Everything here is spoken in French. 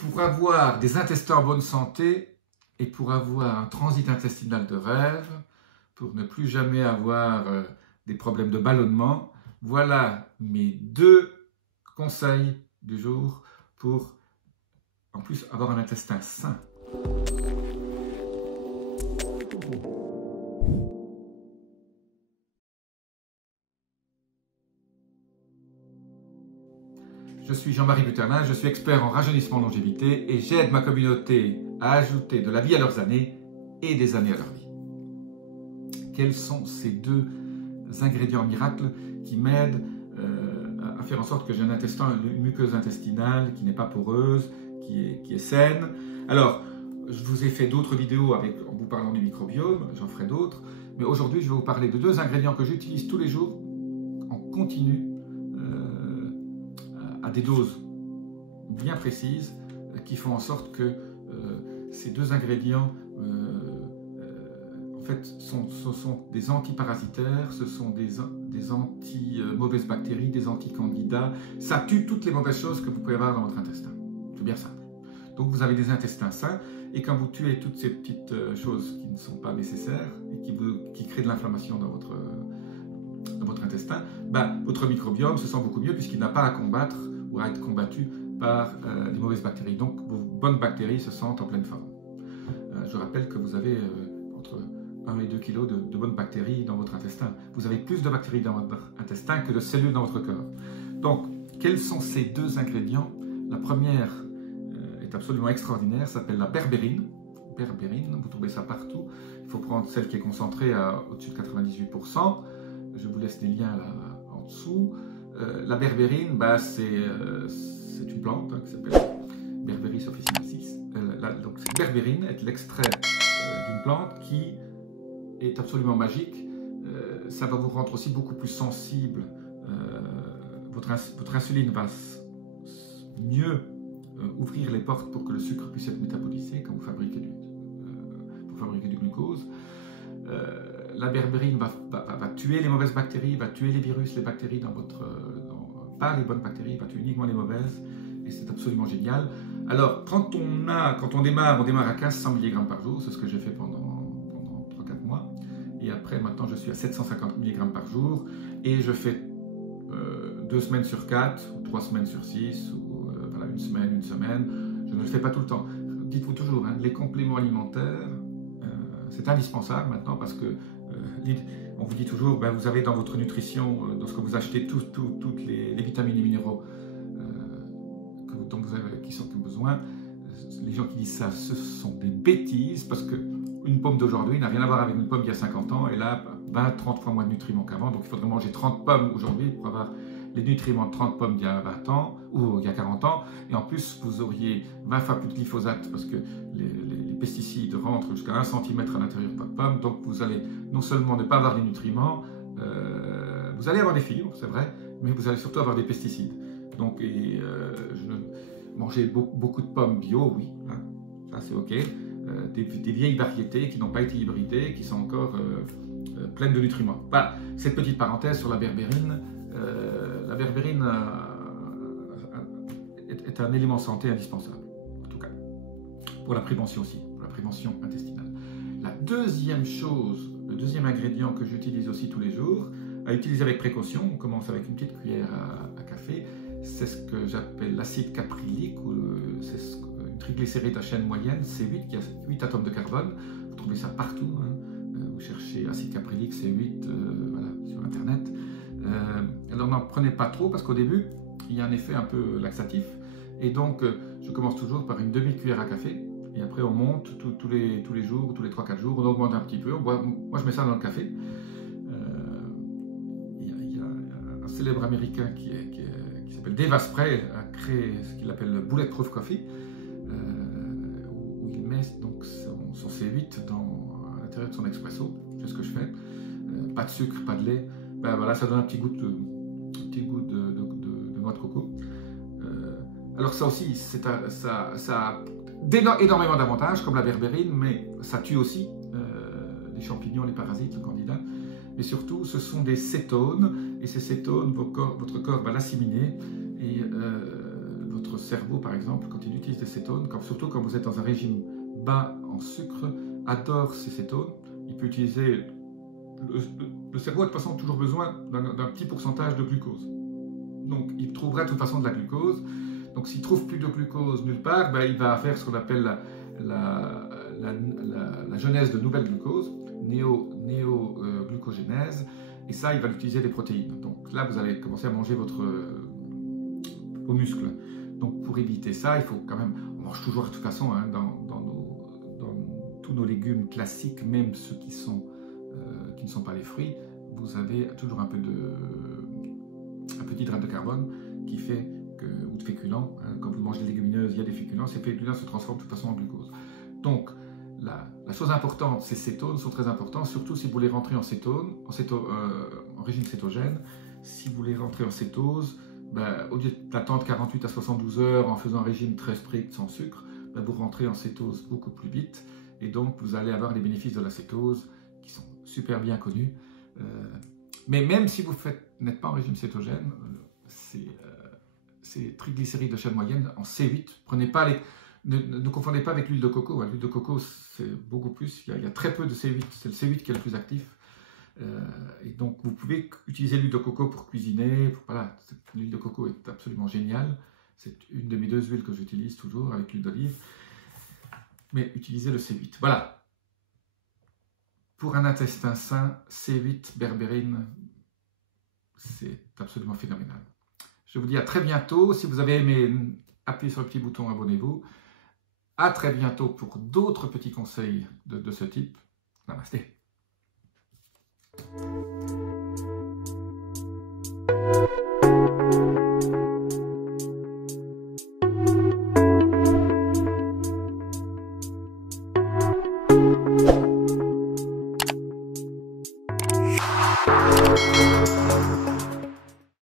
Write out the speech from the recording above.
pour avoir des intestins en bonne santé et pour avoir un transit intestinal de rêve, pour ne plus jamais avoir des problèmes de ballonnement, voilà mes 2 conseils du jour pour en plus avoir un intestin sain. Je suis Jean-Marie Buterlin, je suis expert en rajeunissement longévité et j'aide ma communauté à ajouter de la vie à leurs années et des années à leur vie. Quels sont ces 2 ingrédients miracles qui m'aident à faire en sorte que j'ai un intestin, une muqueuse intestinale qui n'est pas poreuse, qui est saine? Alors, je vous ai fait d'autres vidéos en vous parlant du microbiome, j'en ferai d'autres, mais aujourd'hui je vais vous parler de 2 ingrédients que j'utilise tous les jours en continu, à des doses bien précises, qui font en sorte que ces 2 ingrédients en fait, ce sont des antiparasitaires, ce sont des anti-mauvaises bactéries, des anti-candidats. Ça tue toutes les mauvaises choses que vous pouvez avoir dans votre intestin. C'est bien simple. Donc vous avez des intestins sains, et quand vous tuez toutes ces petites choses qui ne sont pas nécessaires et qui créent de l'inflammation dans votre intestin, votre microbiome se sent beaucoup mieux puisqu'il n'a pas à combattre ou à être combattu par les mauvaises bactéries. Donc vos bonnes bactéries se sentent en pleine forme. Je rappelle que vous avez entre 1 et 2 kg de bonnes bactéries dans votre intestin. Vous avez plus de bactéries dans votre intestin que de cellules dans votre corps. Donc, quels sont ces 2 ingrédients? La première est absolument extraordinaire, s'appelle la berbérine. Berbérine, vous trouvez ça partout. Il faut prendre celle qui est concentrée à au-dessus de 98%. Je vous laisse des liens là en dessous. La berbérine, c'est une plante qui s'appelle Berberis officinalis. Donc, cette berbérine est l'extrait d'une plante qui est absolument magique. Ça va vous rendre aussi beaucoup plus sensible. Votre insuline va mieux ouvrir les portes pour que le sucre puisse être métabolisé quand vous fabriquez du glucose. La berbérine va tuer les mauvaises bactéries, va tuer les virus, les bactéries pas les bonnes bactéries, va tuer uniquement les mauvaises, et c'est absolument génial. Alors, quand on démarre à 1500 mg par jour, c'est ce que j'ai fait pendant 3-4 mois, et après, maintenant, je suis à 750 mg par jour, et je fais 2 semaines sur 4, ou 3 semaines sur 6, ou voilà, une semaine, je ne le fais pas tout le temps. Dites-vous toujours, les compléments alimentaires, c'est indispensable maintenant parce que on vous dit toujours, vous avez dans votre nutrition, dans ce que vous achetez, toutes les vitamines et minéraux dont vous avez besoin. Les gens qui disent ça, ce sont des bêtises parce qu'une pomme d'aujourd'hui n'a rien à voir avec une pomme d'il y a 50 ans. Elle a 20-30 fois moins de nutriments qu'avant. Donc il faudrait manger 30 pommes aujourd'hui pour avoir les nutriments de 30 pommes d'il y a 20 ans ou il y a 40 ans. Et en plus, vous auriez 20 fois plus de glyphosate parce que les pesticides rentrent jusqu'à 1 cm à l'intérieur de votre pomme. Donc vous allez non seulement ne pas avoir les nutriments, vous allez avoir des fibres, c'est vrai, mais vous allez surtout avoir des pesticides. Donc manger beaucoup de pommes bio, oui, ça c'est ok. Des vieilles variétés qui n'ont pas été hybridées, qui sont encore pleines de nutriments. Voilà, cette petite parenthèse sur la berbérine. La berbérine est un élément santé indispensable, en tout cas, pour la prévention aussi, pour la prévention intestinale. La deuxième chose, le deuxième ingrédient que j'utilise aussi tous les jours, à utiliser avec précaution, on commence avec une petite cuillère à café, c'est ce que j'appelle l'acide caprylique, ou c'est une triglycéride à chaîne moyenne, C8, qui a 8 atomes de carbone. Vous trouvez ça partout, vous cherchez acide caprylique C8 voilà, sur internet. Alors n'en prenez pas trop parce qu'au début il y a un effet un peu laxatif, et donc je commence toujours par une demi-cuillère à café, et après on monte tous les jours ou tous les 3-4 jours, on augmente un petit peu. Moi je mets ça dans le café. Il y a un célèbre américain qui s'appelle Dave Asprey a créé ce qu'il appelle le Bulletproof Coffee, où il met donc son C8 à l'intérieur de son expresso. C'est ce que je fais. Pas de sucre, pas de lait. Voilà, ça donne un petit goût de noix de coco. Alors ça aussi, ça a énormément d'avantages, comme la berbérine, mais ça tue aussi les champignons, les parasites, le candida. Mais surtout, ce sont des cétones, et ces cétones, votre corps va l'assimiler, et votre cerveau, par exemple, quand il utilise des cétones, surtout quand vous êtes dans un régime bas en sucre, adore ces cétones. Il peut utiliser... Le cerveau a de toute façon toujours besoin d'un petit pourcentage de glucose. Donc, il trouvera de toute façon de la glucose. Donc, s'il ne trouve plus de glucose nulle part, ben, il va faire ce qu'on appelle la genèse de nouvelles glucoses, néoglucogénèse, et ça, il va utiliser des protéines. Donc là, vous allez commencer à manger vos muscles. Donc pour éviter ça, il faut quand même, on mange toujours de toute façon hein, dans tous nos légumes classiques, même ceux qui ne sont pas les fruits, vous avez toujours un peu d'hydrate de carbone qui fait que, ou de féculents, hein, quand vous mangez des légumineuses, il y a des féculents, ces féculents se transforment de toute façon en glucose. Donc la chose importante, ces cétones sont très importantes, surtout si vous voulez rentrer en régime cétogène. Si vous voulez rentrer en cétose, ben, au lieu d'attendre 48 à 72 heures en faisant un régime très strict sans sucre, ben, vous rentrez en cétose beaucoup plus vite et donc vous allez avoir les bénéfices de la cétose qui sont super bien connus. Mais même si vous n'êtes pas en régime cétogène, ces triglycérides de chaîne moyenne en C8, prenez pas ne confondez pas avec l'huile de coco. L'huile de coco, c'est beaucoup plus. Il y a très peu de C8. C'est le C8 qui est le plus actif. Et donc, vous pouvez utiliser l'huile de coco pour cuisiner. Voilà, l'huile de coco est absolument géniale. C'est une de mes 2 huiles que j'utilise toujours avec l'huile d'olive. Mais utilisez le C8. Voilà. Pour un intestin sain, C8, berbérine, c'est absolument phénoménal. Je vous dis à très bientôt. Si vous avez aimé, appuyez sur le petit bouton abonnez-vous. À très bientôt pour d'autres petits conseils de ce type. Namasté.